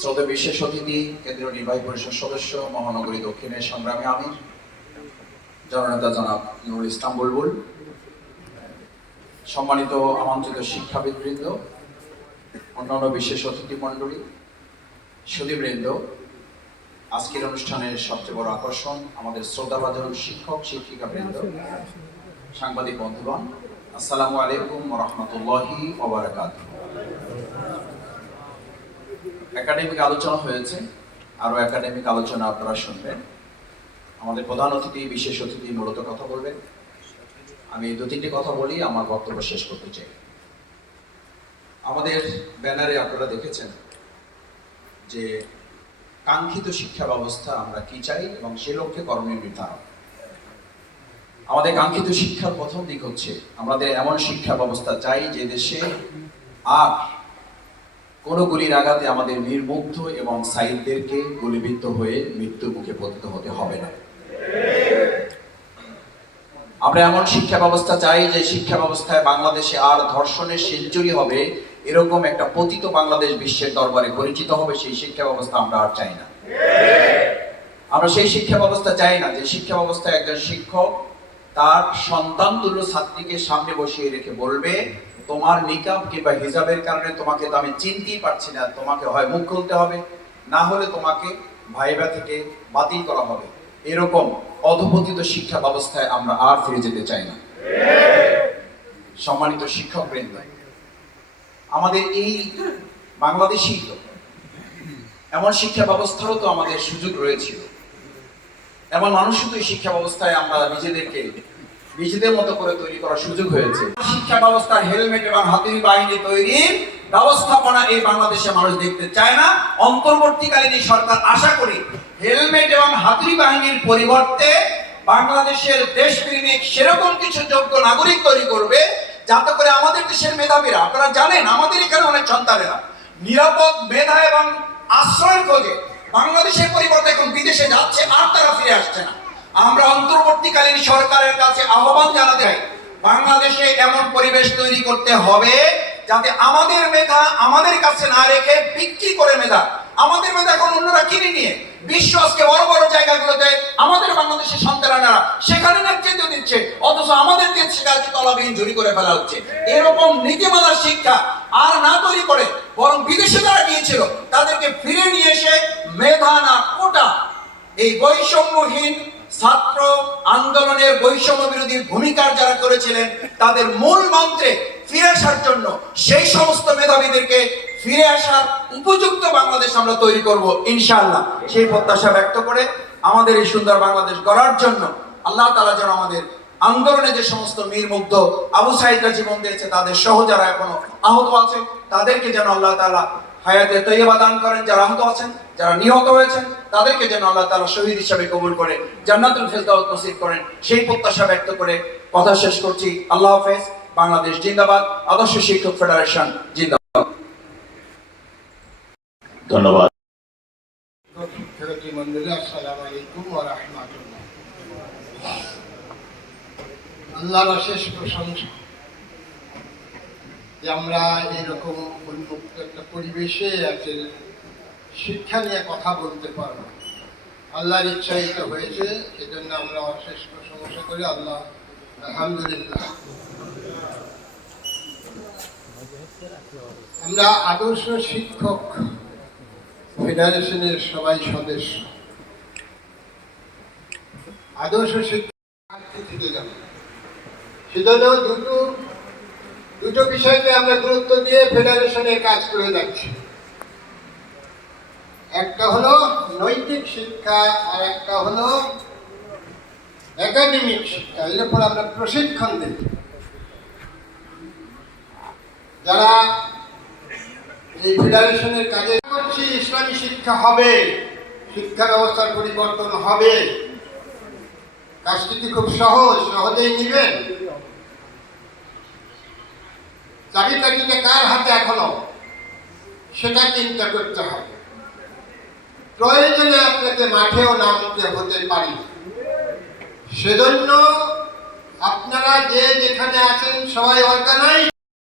শ্রদ্ধেয় বিশেষ অতিথি, কেন্দ্রীয় নির্বাহী পরিষদ সদস্য, মহানগরী দক্ষিণের সংগ্রামী আমির জননেতা জনাব নুরুল ইসলাম বুলবুল, সম্মানিত আমন্ত্রিত শিক্ষাবিদবৃন্দ, অন্যান্য বিশেষ অতিথি মণ্ডলী, সুধীবৃন্দ, আজকের অনুষ্ঠানের সবচেয়ে বড় আকর্ষণ আমাদের শ্রদ্ধাভাজন শিক্ষক শিক্ষিকাবৃন্দ, সাংবাদিক বন্ধুগণ, আসসালামু আলাইকুম ওয়া রাহমাতুল্লাহি ওয়া বারাকাতুহু। একাডেমিক আলোচনা হয়েছে, আরো একাডেমিক আলোচনা আপনারা শুনবেন। আমাদের প্রধান অতিথি, বিশেষ অতিথি মূলত কথা বলবেন। আমি 2-3টি কথা বলি, আমার বক্তব্য শেষ করতে চাই। আমাদের ব্যানারে আপনারা দেখেছেন যে কাঙ্ক্ষিত শিক্ষা ব্যবস্থা আমরা কি চাই এবং সে লক্ষ্যে করণীয় নির্ধারণ। আমাদের কাঙ্ক্ষিত শিক্ষার প্রথম দিক হচ্ছে আমাদের এমন শিক্ষা ব্যবস্থা চাই যে দেশে আর কোনো গুলির আঘাতে আমাদের নির্মুগ্ধ এবং সাইদদেরকে গুলিবিদ্ধ হয়ে মৃত্যুর মুখে পতিত হতে হবে না। আমরা এমন শিক্ষা ব্যবস্থা চাই যে শিক্ষা ব্যবস্থায় বাংলাদেশে আর ধর্ষণের সেঞ্চুরি হবে এরকম একটা পতিত বাংলাদেশ বিশ্বের দরবারে পরিচিত হবে, সেই শিক্ষা ব্যবস্থা আমরা আর চাই না। আমরা সেই শিক্ষা ব্যবস্থা চাই না যে শিক্ষা ব্যবস্থায় একজন শিক্ষক তার সন্তান তুল্য ছাত্রীকে সামনে বসিয়ে রেখে বলবে, তোমার নিকাব কিংবা হিজাবের কারণে তোমাকে তো আমি চিনতেই পারছি না, তোমাকে হয় মুখ খুলতে হবে, না হলে তোমাকে ভাইবা থেকে বাতিল করা হবে। এরকম অধপতিত শিক্ষা ব্যবস্থায় আমরা আর ফিরে যেতে চাই না। সম্মানিত শিক্ষকবৃন্দ, আমাদের এই বাংলাদেশি এমন শিক্ষা ব্যবস্থারও তো আমাদের সুযোগ রয়েছিল। এমন মানুষও তো এই শিক্ষা ব্যবস্থায় আমরা নিজেদের মতো করে তৈরি করার সুযোগ হয়েছে। শিক্ষা ব্যবস্থার হেলমেট এবং হাতুড়ি বাহিনী তৈরির ব্যবস্থাপনা এই বাংলাদেশে মানুষ দেখতে চায় না। অন্তর্বর্তীকালীন সরকার আশা করি হেলমেট এবং হাতুড়ি বাহিনীর পরিবর্তে বাংলাদেশের দেশপ্রেমিক সেরকম কিছু যোগ্য নাগরিক তৈরি করবে, যাতে করে আমাদের দেশের মেধাবীরা, আপনারা জানেন আমাদের এখানে অনেক সন্তানেরা নিরাপদ মেধা এবং আশ্রয়ের খোঁজে বাংলাদেশের পরিবর্তে এখন বিদেশে যাচ্ছে, আর তারা ফিরে আসছে না। আমরা অন্তর্বর্তীকালীন সরকারের কাছে আহ্বান জানাতে চাই, বাংলাদেশে এমন পরিবেশ তৈরি করতে হবে যাতে আমাদের মেধা আমাদের কাছে না রেখে বিক্রি করে মেধা, আমাদের মেধা এখন অন্যরা কিনে নিয়ে বিশ্ব আজকে বড় বড় জায়গাগুলোতে আমাদের বাংলাদেশের সন্তানেরা সেখানে নেতৃত্ব দিচ্ছে, অথচ আমাদের দেশে কাজে তলাবিহীন ঝুরি করে ফেলা হচ্ছে। এরকম নীতিমালার শিক্ষা আর না তৈরি করে বরং বিদেশে যারা গিয়েছিল তাদেরকে ফিরে নিয়ে এসে মেধা না কোটা, এই বৈষম্যহীন ছাত্র আন্দোলনের বৈষম্য বিরোধী ভূমিকা যারা করেছিলেন তাদের মূল মন্ত্রে ফিরে আসার জন্য সেই সমস্ত মেধাবীদেরকে ফিরে আসার উপযুক্ত বাংলাদেশ আমরা তৈরি করব ইনশাআল্লাহ। সেই প্রত্যাশা ব্যক্ত করে আমাদের এই সুন্দর বাংলাদেশ গড়ার জন্য আল্লাহ তাআলা যেন আমাদের আন্দোলনে যে সমস্ত মীর মুগ্ধ আবু সাঈদরা জীবন দিয়েছে তাদের সহ যারা এখনো আহত আছে তাদেরকে যেন আল্লাহ তাআলা হায়াতে তৈয়বা দান করেন, যারা আহত আছেন, যারা নিহত হয়েছেন তাদেরকে যেন আল্লাহ তাআলা শহীদ হিসেবে কবুল করে জান্নাতুল ফেরদাউস নসিব করেন, সেই প্রত্যাশা ব্যক্ত করে কথা শেষ করছি। আল্লাহ হাফেজ। বাংলাদেশ জিন্দাবাদ। আদর্শ শিক্ষক ফেডারেশন জিন্দাবাদ। ধন্যবাদ। আসসালামু আলাইকুম ওয়া রাহমাতুল্লাহ। আল্লাহর অশেষ প্রশংসা যে আমরা এরকম উন্মুক্ত একটা পরিবেশে আছে শিক্ষা নিয়ে কথা বলতে পারবো। আল্লাহর ইচ্ছা এটা হয়েছে, সেজন্য আমরা অশেষ প্রশংসা করি। আল্লাহ আলহামদুলিল্লাহ। আমরা আদর্শ শিক্ষক ফেডারেশনের সবাই সদস্য। আদর্শ শিক্ষা থেকে যাব, সেজন্য দুটো বিষয়কে আমরা গুরুত্ব দিয়ে ফেডারেশনে কাজ করে যাচ্ছি। একটা হলো নৈতিক শিক্ষা আর একটা হলো একাডেমিক শিক্ষা। এর উপর আমরা প্রশিক্ষণ দিই। যারা এই ফেডারেশনের কাজে করছি, ইসলামী শিক্ষা হবে, শিক্ষা ব্যবস্থার পরিবর্তন হবে। কাজটি খুব সহজেই নিবেন। চাবিকাঠিটা কার হাতে এখনো সেটা চিন্তা করতে হবে। প্রয়োজনে আপনাকে মাঠেও নামতে হতে পারি। সেজন্য আপনারা যে যেখানে আছেন সবাই অর্গানাইজ